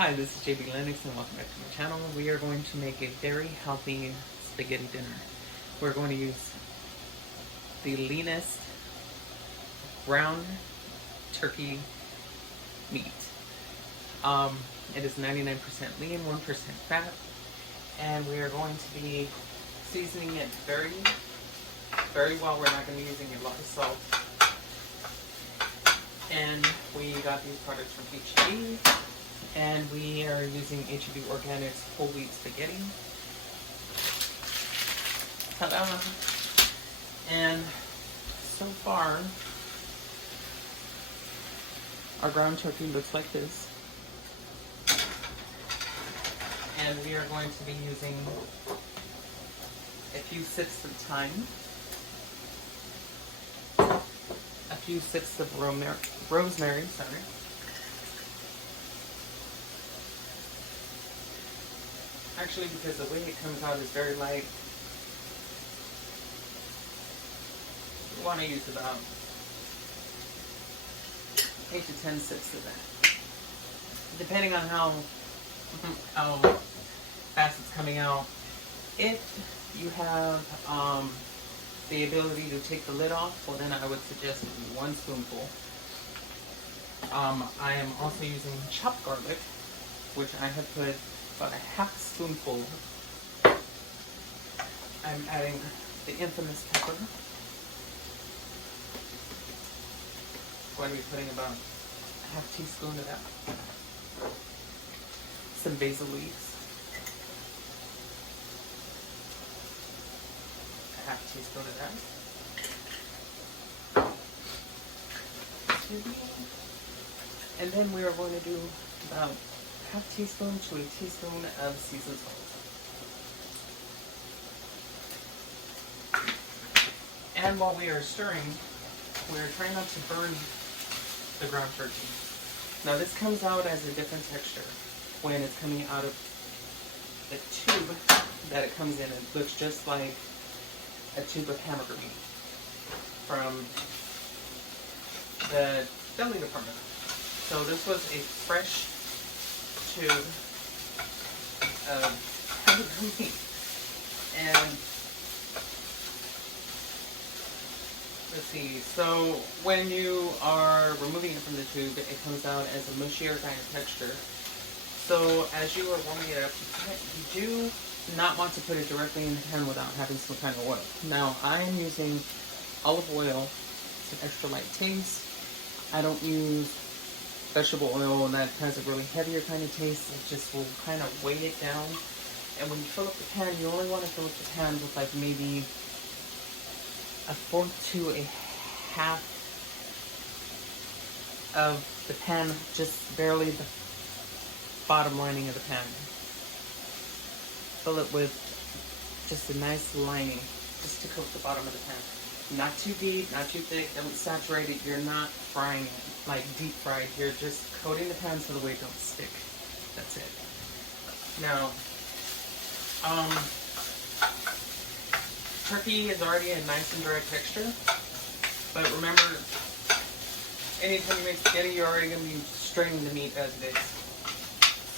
Hi, this is JB Lennox and welcome back to my channel. We are going to make a very healthy spaghetti dinner. We're going to use the leanest ground turkey meat. It is 99% lean, 1% fat, and we are going to be seasoning it very, very well. We're not going to be using a lot of salt. And we got these products from H-E. And we are using H-E Organics whole wheat spaghetti. Ta-da! And so far, our ground turkey looks like this. And we are going to be using a few sips of thyme, a few sips of rosemary, Actually, because the way it comes out is very light, you want to use about 8 to 10 sips of that, depending on how fast it's coming out. If you have the ability to take the lid off, well then I would suggest 1 spoonful. I am also using chopped garlic, which I have put about a half spoonful. I'm adding the infamous pepper. Going to be putting about a half teaspoon of that. Some basil leaves. A half teaspoon of that. Excuse me. And then we are going to do about half teaspoon to a teaspoon of seasoned salt. And while we are stirring, we're trying not to burn the ground turkey. Now this comes out as a different texture when it's coming out of the tube that it comes in. It looks just like a tube of hamburger meat from the deli department. So this was a fresh tube of hamburger meat. And let's see, so when you are removing it from the tube, it comes out as a mushier kind of texture. So as you are warming it up, you do not want to put it directly in the pan without having some kind of oil. Now I am using olive oil. It's an extra light taste. I don't use vegetable oil, and that has a really heavier kind of taste. It just will kind of weigh it down. And when you fill up the pan, you only want to fill up the pan with like maybe a fourth to a half of the pan, just barely the bottom lining of the pan. Fill it with just a nice lining, just to coat the bottom of the pan. Not too deep, not too thick, don't saturate it. You're not frying it like deep fried. You're just coating the pan so the way it don't stick. That's it. Now, turkey is already a nice and dry texture, but remember, anytime you make spaghetti, you're already going to be straining the meat as it is.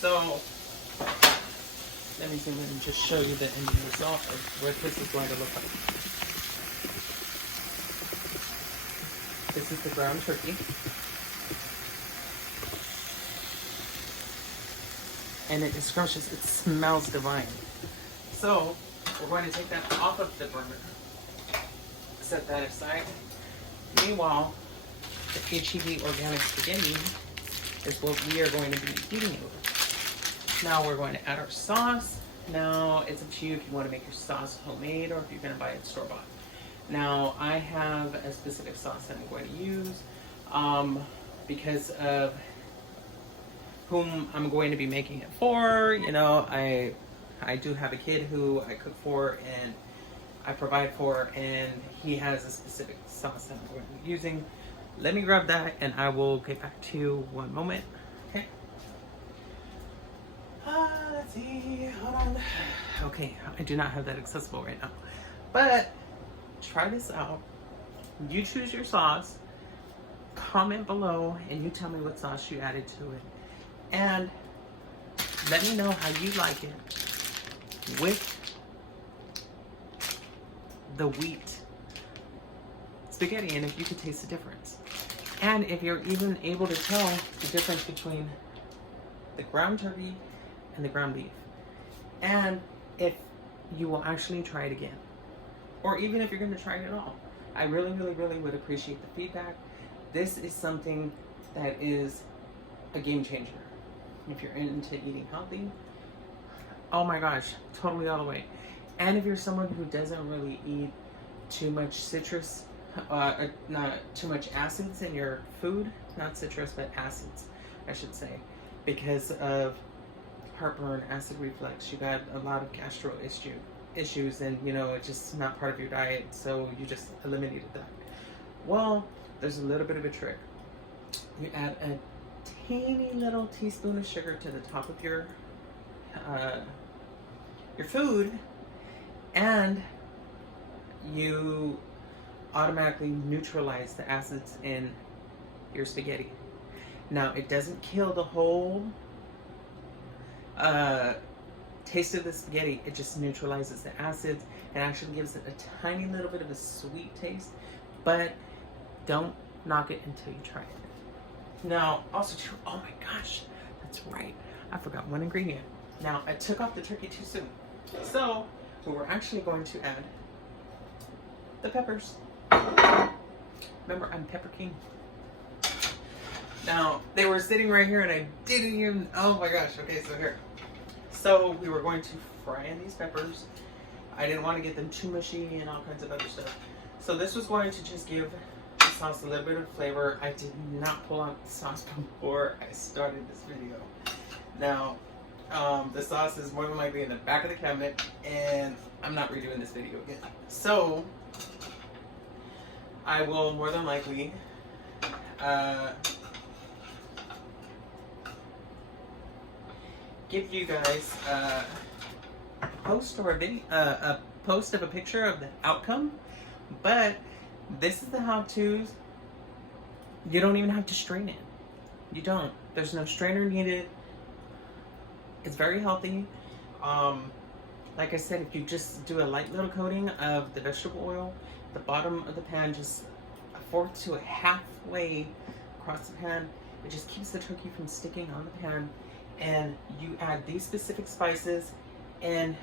So, let me zoom in and just show you the end result of what this is going to look like. This is the ground turkey. And it is scrumptious. It smells divine. So, we're going to take that off of the burner. Set that aside. Meanwhile, the H-E organic spaghetti is what we are going to be eating it with. Now we're going to add our sauce. Now, it's up to you if you want to make your sauce homemade or if you're going to buy it store-bought. Now, I have a specific sauce that I'm going to use because of whom I'm going to be making it for. You know, I do have a kid who I cook for and I provide for, and he has a specific sauce that I'm going to be using. Let me grab that and I will get back to you one moment. Okay. Let's see. Hold on. Okay, I do not have that accessible right now. But try this out. You choose your sauce. Comment below and you tell me what sauce you added to it. And let me know how you like it with the wheat spaghetti, and if you could taste the difference. And if you're even able to tell the difference between the ground turkey and the ground beef. And if you will actually try it again. Or even if you're going to try it at all. I really, really, really would appreciate the feedback. This is something that is a game changer. If you're into eating healthy, oh my gosh, totally all the way. And if you're someone who doesn't really eat too much citrus, not too much acids in your food, not citrus, but acids, I should say, because of heartburn, acid reflux, you got a lot of gastro issues, and you know, it's just not part of your diet, so you just eliminated that. Well, there's a little bit of a trick. You add a teeny little teaspoon of sugar to the top of your food, and you automatically neutralize the acids in your spaghetti. Now, it doesn't kill the whole taste of the spaghetti. It just neutralizes the acids and actually gives it a tiny little bit of a sweet taste, but don't knock it until you try it. Now, also too, oh my gosh, that's right, I forgot one ingredient. Now, I took off the turkey too soon, so we're actually going to add the peppers. Remember, I'm Pepper King. Now, they were sitting right here and I didn't even, oh my gosh, okay, so here. So we were going to fry in these peppers. I didn't want to get them too mushy and all kinds of other stuff. So this was going to just give the sauce a little bit of flavor. I did not pull out the sauce before I started this video. Now, the sauce is more than likely in the back of the cabinet, and I'm not redoing this video again. So I will more than likely give you guys a post or a video, a post of a picture of the outcome. But this is the how-tos. You don't even have to strain it. You don't. There's no strainer needed. It's very healthy. Like I said, if you just do a light little coating of the vegetable oil, the bottom of the pan, just a fourth to a halfway across the pan, it just keeps the turkey from sticking on the pan. And you add these specific spices, and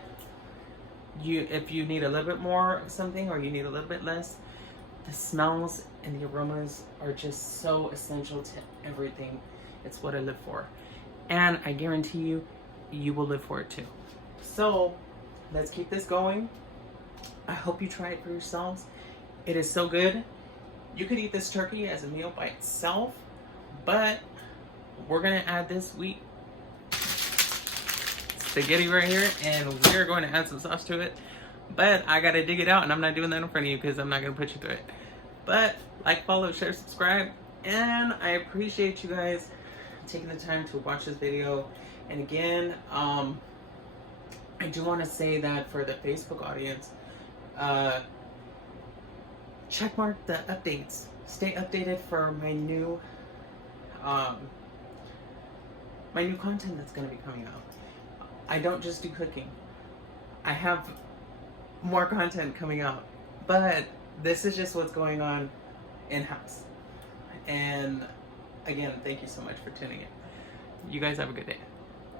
if you need a little bit more of something or you need a little bit less, the smells and the aromas are just so essential to everything. It's what I live for, and I guarantee you, you will live for it too. So let's keep this going. I hope you try it for yourselves. It is so good. You could eat this turkey as a meal by itself, but we're gonna add this wheat spaghetti right here, and we're going to add some sauce to it. But I gotta dig it out, and I'm not doing that in front of you because I'm not gonna put you through it. But like, follow, share, subscribe, and I appreciate you guys taking the time to watch this video. And again, I do want to say that for the Facebook audience, check mark the updates. Stay updated for my new content that's going to be coming out. I don't just do cooking. I have more content coming out, but this is just what's going on in-house. And again, thank you so much for tuning in. You guys have a good day.